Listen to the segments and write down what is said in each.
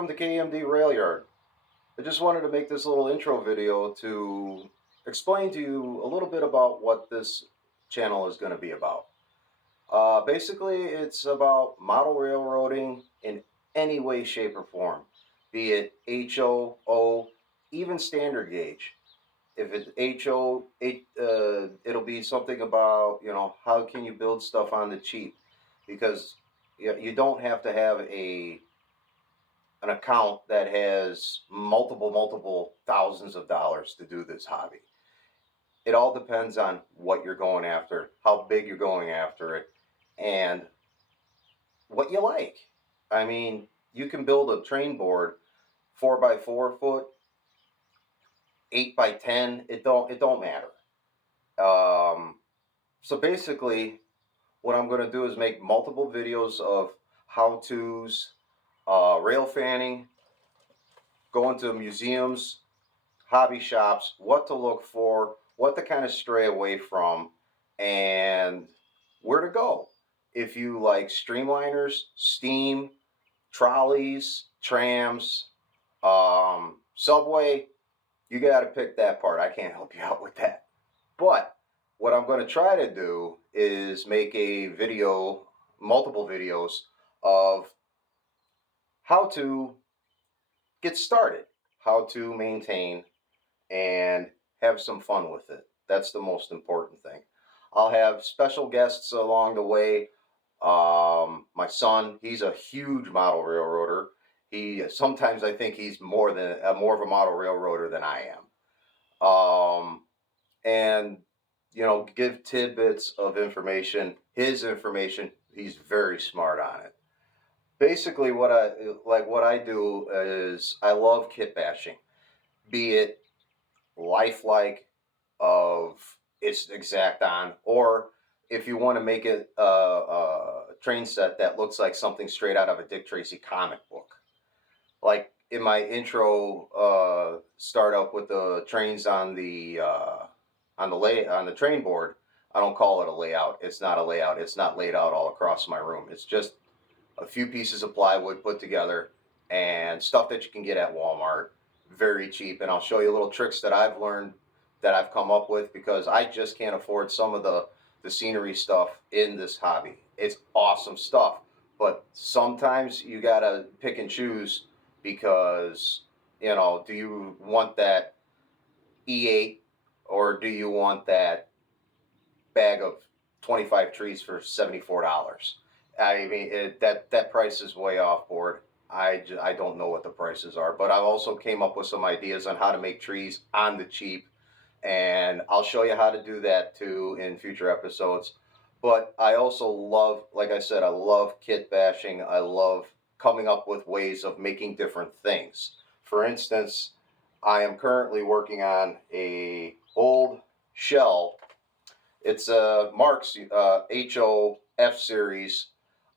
welcome to KMD Railyard. I just wanted to make this little intro video to explain to you a little bit about what this channel is going to be about. Basically, it's about model railroading in any way, shape, or form, be it HO, O, even standard gauge. If it's HO, it'll be something about, how can you build stuff on the cheap, because you don't have to have an account that has multiple thousands of dollars to do this hobby. It all depends on what you're going after, how big you're going after it, and what you like. I mean, you can build a train board 4x4 foot, 8x10. It don't matter. So basically, what I'm going to do is make multiple videos of how-tos, rail fanning, going to museums, hobby shops, what to look for, what to kind of stray away from, and where to go. If you like streamliners, steam, trolleys, trams, subway, you got to pick that part. I can't help you out with that. But what I'm going to try to do is make a video, multiple videos of how to get started, how to maintain, and have some fun with it. That's the most important thing. I'll have special guests along the way. My son, he's a huge model railroader. Sometimes I think he's more of a model railroader than I am. And give tidbits of information. His information, he's very smart on it. Basically, what I do is I love kit bashing, be it lifelike of its exact on, or if you want to make it a train set that looks like something straight out of a Dick Tracy comic book. Like in my intro startup with the trains on the train board, I don't call it a layout. It's not a layout. It's not laid out all across my room. It's just a few pieces of plywood put together and stuff that you can get at Walmart very cheap. And I'll show you little tricks that I've learned, that I've come up with, because I just can't afford some of the scenery stuff in this hobby. It's awesome stuff, but sometimes you gotta pick and choose, because do you want that E8 or do you want that bag of 25 trees for $74? I mean, that price is way off board. I don't know what the prices are, but I've also came up with some ideas on how to make trees on the cheap, and I'll show you how to do that too in future episodes. But I also love, like I said, I love kit bashing. I love coming up with ways of making different things. For instance, I am currently working on a old shell. It's a Mark's HO series.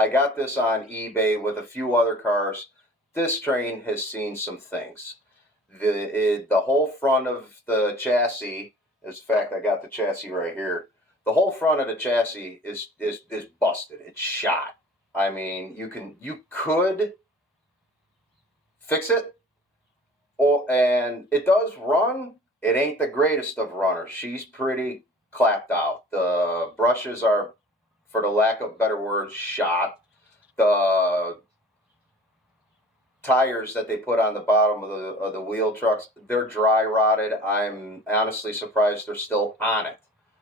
I got this on eBay with a few other cars. This train has seen some things. The whole front of the chassis, in fact, I got the chassis right here. The whole front of the chassis is busted. It's shot. I mean, you could fix it, and it does run. It ain't the greatest of runners. She's pretty clapped out. The brushes are, for the lack of better words, shot. The tires that they put on the bottom of the wheel trucks, they're dry rotted. I'm honestly surprised they're still on it.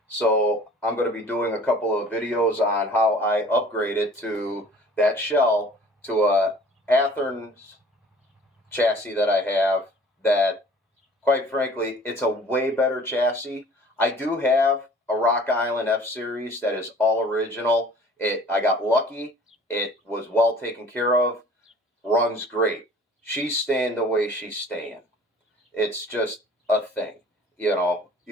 So I'm going to be doing a couple of videos on how I upgraded to that shell, to a Athens chassis that I have, that, quite frankly, it's a way better chassis. I do have a Rock Island F-Series that is all original. I got lucky. It was well taken care of. Runs great. She's staying the way she's staying. It's just a thing. You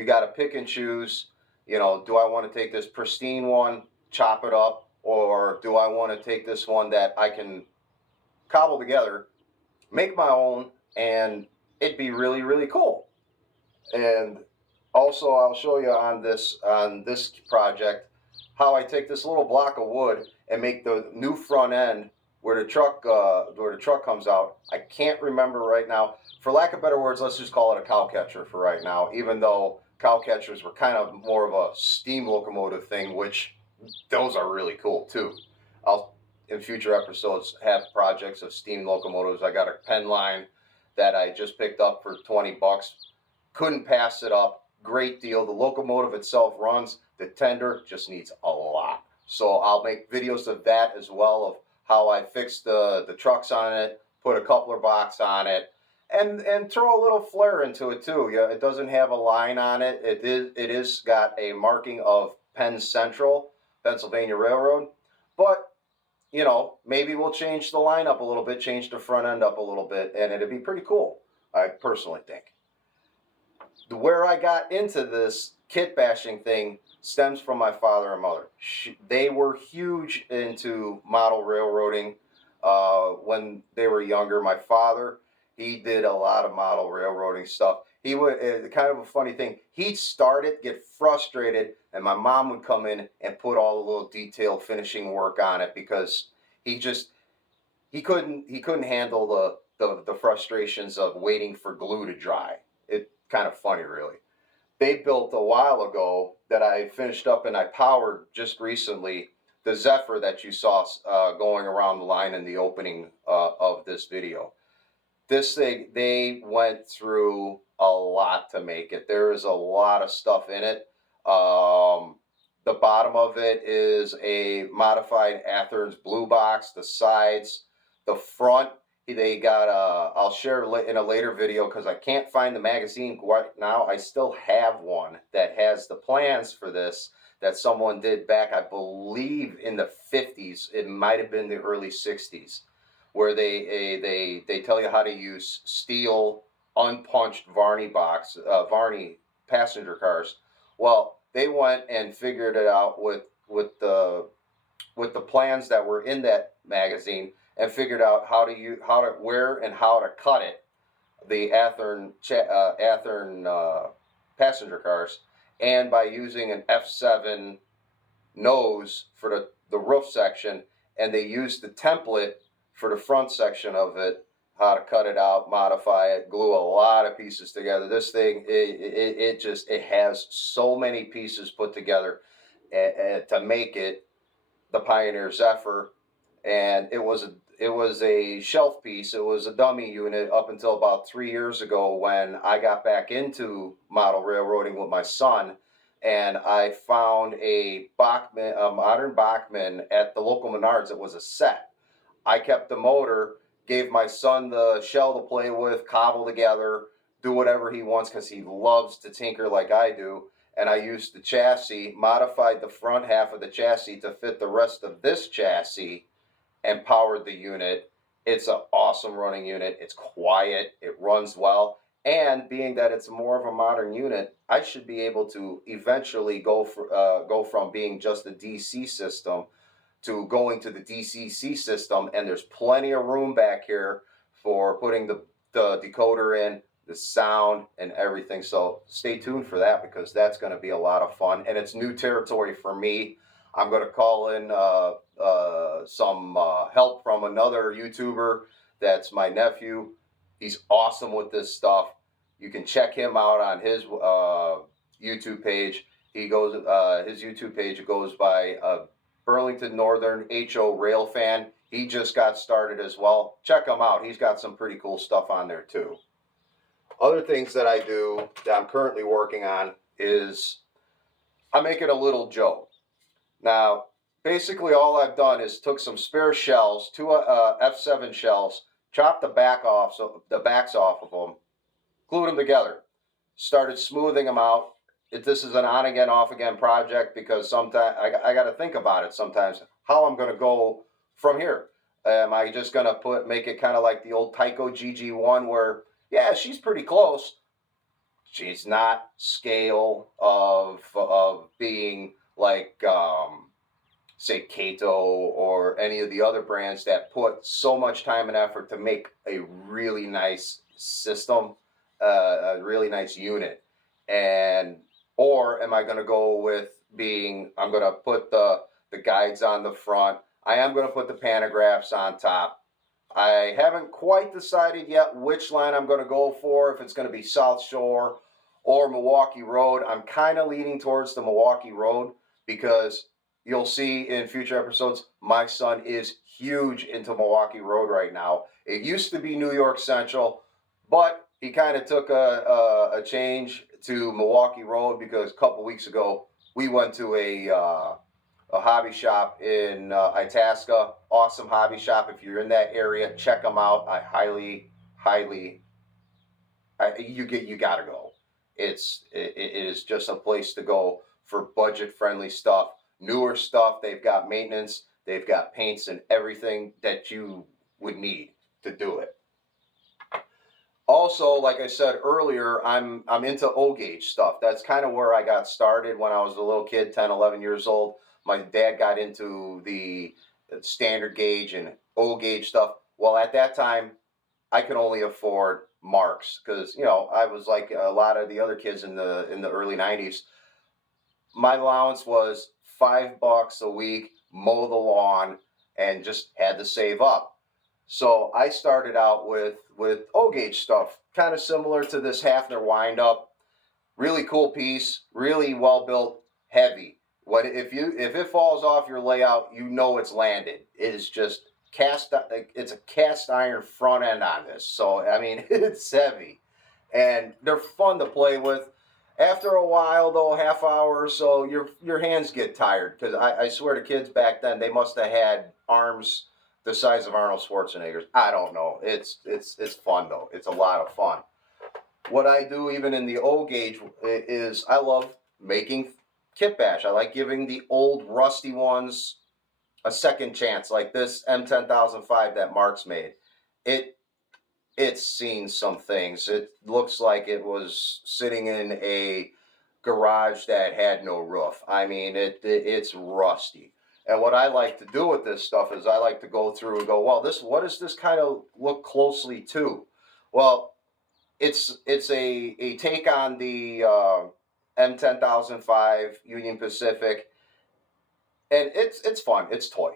got to pick and choose. Do I want to take this pristine one, chop it up, or do I want to take this one that I can cobble together, make my own, and it'd be really, really cool. And also, I'll show you on this project how I take this little block of wood and make the new front end where the truck comes out. I can't remember right now. For lack of better words, let's just call it a cow catcher for right now, even though cow catchers were kind of more of a steam locomotive thing, which those are really cool too. I'll in future episodes have projects of steam locomotives. I got a pen line that I just picked up for 20 bucks. Couldn't pass it up. Great deal. The locomotive itself runs. The tender just needs a lot. So I'll make videos of that as well, of how I fixed the trucks on it, put a coupler box on it, and throw a little flair into it too. Yeah, it doesn't have a line on it. It is got a marking of Penn Central, Pennsylvania Railroad, but maybe we'll change the line up a little bit, change the front end up a little bit, and it'd be pretty cool. I personally think. Where I got into this kit bashing thing stems from my father and mother. They were huge into model railroading when they were younger. My father, he did a lot of model railroading stuff. He would, kind of a funny thing, he'd start it, get frustrated, and my mom would come in and put all the little detail finishing work on it because he just he couldn't handle the frustrations of waiting for glue to dry. It kind of funny, really. They built a while ago that I finished up and I powered just recently, the Zephyr that you saw going around the line in the opening of this video. This thing, they went through a lot to make it. There is a lot of stuff in it. The bottom of it is a modified Athearn's blue box. The sides, the front, they got I'll share in a later video because I can't find the magazine right now. I still have one that has the plans for this that someone did back, I believe, in the 50s. It might have been the early 60s, where they tell you how to use steel unpunched Varney passenger cars. Well, they went and figured it out with the plans that were in that magazine, and figured out where and how to cut it, the Athearn passenger cars, and by using an F7 nose for the roof section, and they used the template for the front section of it, how to cut it out, modify it, glue a lot of pieces together. This thing, it has so many pieces put together to make it the Pioneer Zephyr, and it was a shelf piece. It was a dummy unit up until about 3 years ago when I got back into model railroading with my son, and I found a modern Bachmann at the local Menards. It was a set. I kept the motor, gave my son the shell to play with, cobble together, do whatever he wants because he loves to tinker like I do. And I used the chassis, modified the front half of the chassis to fit the rest of this chassis, and powered the unit. It's an awesome running unit. It's quiet. It runs well. And being that it's more of a modern unit, I should be able to eventually go from being just a DC system to going to the DCC system, and there's plenty of room back here for putting the decoder in, the sound, and everything. So stay tuned for that because that's going to be a lot of fun, and it's new territory for me. I'm going to call in some help from another YouTuber that's my nephew. He's awesome with this stuff. You can check him out on his YouTube page. His YouTube page goes by Burlington Northern HO Rail Fan. He just got started as well. Check him out. He's got some pretty cool stuff on there too. Other things that I do that I'm currently working on is I'm making a little Joe. Now, basically all I've done is took some spare shells, two F7 shells, chopped the backs off of them, glued them together, started smoothing them out. This is an on again, off again project because sometimes I got to think about it sometimes, how I'm going to go from here. Am I just going to make it kind of like the old Tyco GG1 where, yeah, she's pretty close. She's not scale of being like, say, Kato or any of the other brands that put so much time and effort to make a really nice system, a really nice unit. Or am I going to go with I'm going to put the guides on the front, I am going to put the pantographs on top. I haven't quite decided yet which line I'm going to go for, if it's going to be South Shore or Milwaukee Road. I'm kind of leaning towards the Milwaukee Road because you'll see in future episodes, my son is huge into Milwaukee Road right now. It used to be New York Central, but he kind of took a change to Milwaukee Road because a couple weeks ago we went to a hobby shop in Itasca. Awesome hobby shop. If you're in that area, check them out. I highly, you gotta go. It is just a place to go for budget friendly stuff, newer stuff. They've got maintenance, they've got paints and everything that you would need to do it. Also, like I said earlier, I'm into O gauge stuff. That's kind of where I got started when I was a little kid, 10, 11 years old. My dad got into the standard gauge and O gauge stuff. Well, at that time, I could only afford marks because I was like a lot of the other kids in the early '90s. My allowance was $5 a week, mow the lawn, and just had to save up. So I started out with O gauge stuff, kind of similar to this Hafner wind up. Really cool piece, really well built, heavy. What if it falls off your layout, it's landed. It is just it's a cast iron front end on this. So I mean, it's heavy, and they're fun to play with. After a while, though, half hour or so, your hands get tired because I swear to kids back then, they must have had arms the size of Arnold Schwarzenegger's. I don't know. It's fun though. It's a lot of fun. What I do even in the O gauge is I love making kit bash. I like giving the old rusty ones a second chance, like this M10005 that Mark's made. It it's seen some things. It looks like it was sitting in a garage that had no roof. I mean, it's rusty. And what I like to do with this stuff is I like to go through and go, well, what does this kind of look closely to? Well, it's a take on the M10005 Union Pacific, and it's fun. It's toy,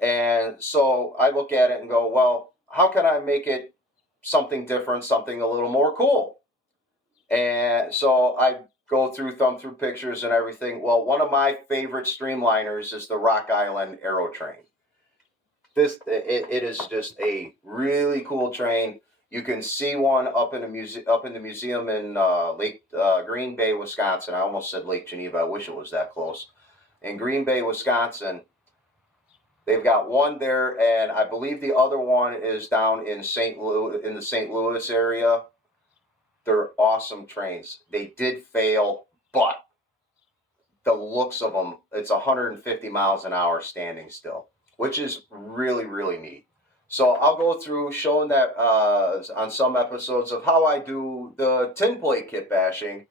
and so I look at it and go, well, how can I make it something different, something a little more cool? And so I go through, thumb through pictures and everything. Well, one of my favorite streamliners is the Rock Island Aero Train. It is just a really cool train. You can see one up in the museum in Lake Green Bay, Wisconsin. I almost said Lake Geneva. I wish it was that close. In Green Bay, Wisconsin, they've got one there, and I believe the other one is down in the St. Louis area. They're awesome trains. They did fail, but the looks of them, it's 150 miles an hour standing still, which is really, really neat. So I'll go through showing that on some episodes of how I do the tin plate kit bashing,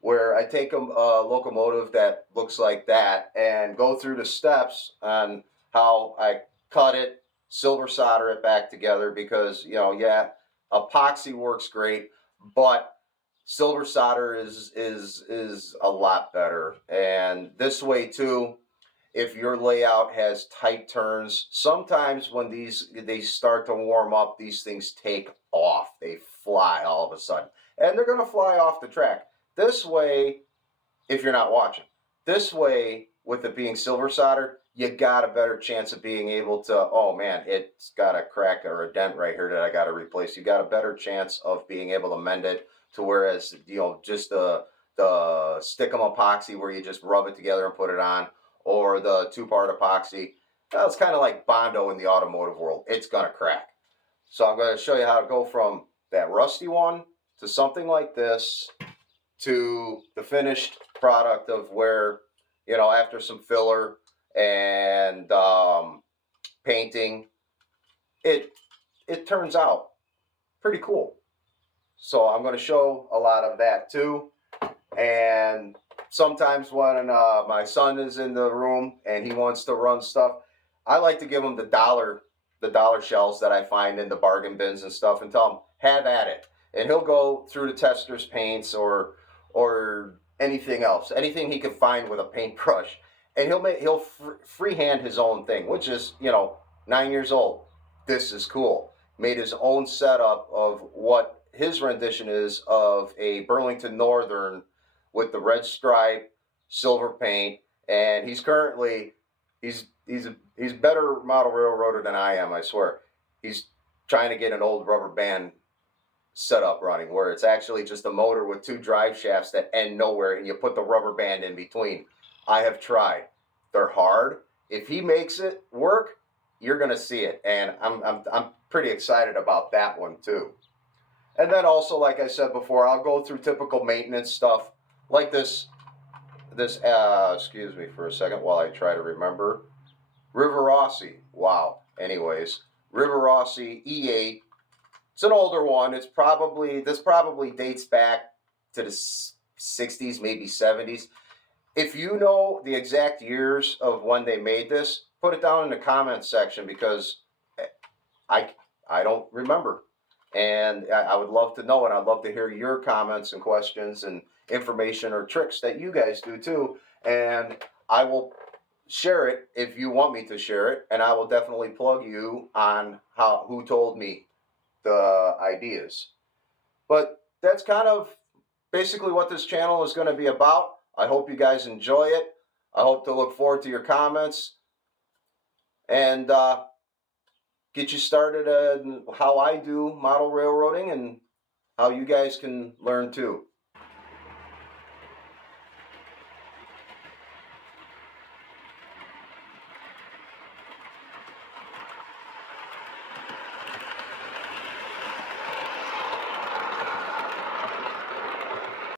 where I take a locomotive that looks like that and go through the steps on how I cut it, silver solder it back together because, yeah, epoxy works great, but silver solder is a lot better. And this way too, if your layout has tight turns, sometimes when they start to warm up, these things take off. They fly all of a sudden. And they're going to fly off the track. This way, if you're not watching, this way, with it being silver soldered, you got a better chance of being able to, oh man, it's got a crack or a dent right here that I got to replace. You got a better chance of being able to mend it to whereas, just the stick-em epoxy where you just rub it together and put it on, or the two-part epoxy. Well, it's kind of like Bondo in the automotive world. It's going to crack. So I'm going to show you how to go from that rusty one to something like this to the finished product of where, after some filler and painting, it turns out pretty cool. So I'm going to show a lot of that too. And sometimes when my son is in the room and he wants to run stuff, I like to give him the dollar shells that I find in the bargain bins and stuff and tell him, have at it. And he'll go through the tester's paints or anything else, anything he can find with a paintbrush, and he'll freehand his own thing, which is, 9 years old. This is cool. Made his own setup of what his rendition is of a Burlington Northern with the red stripe, silver paint, and he's better model railroader than I am. I swear. He's trying to get an old rubber band setup running where it's actually just a motor with two drive shafts that end nowhere, and you put the rubber band in between. I have tried. They're hard. If he makes it work, you're gonna see it, and I'm pretty excited about that one too. And then also, like I said before, I'll go through typical maintenance stuff like this. Excuse me for a second while I try to remember. River Rossi. Wow. Anyways, River Rossi E8. It's an older one. This probably dates back to the 60s, maybe 70s. If you know the exact years of when they made this, put it down in the comments section because I I don't remember. And I would love to know, and I'd love to hear your comments and questions and information or tricks that you guys do too. And I will share it if you want me to share it, and I will definitely plug you on who told me the ideas. But that's kind of basically what this channel is going to be about. I hope you guys enjoy it. I hope to look forward to your comments and get you started on how I do model railroading and how you guys can learn too.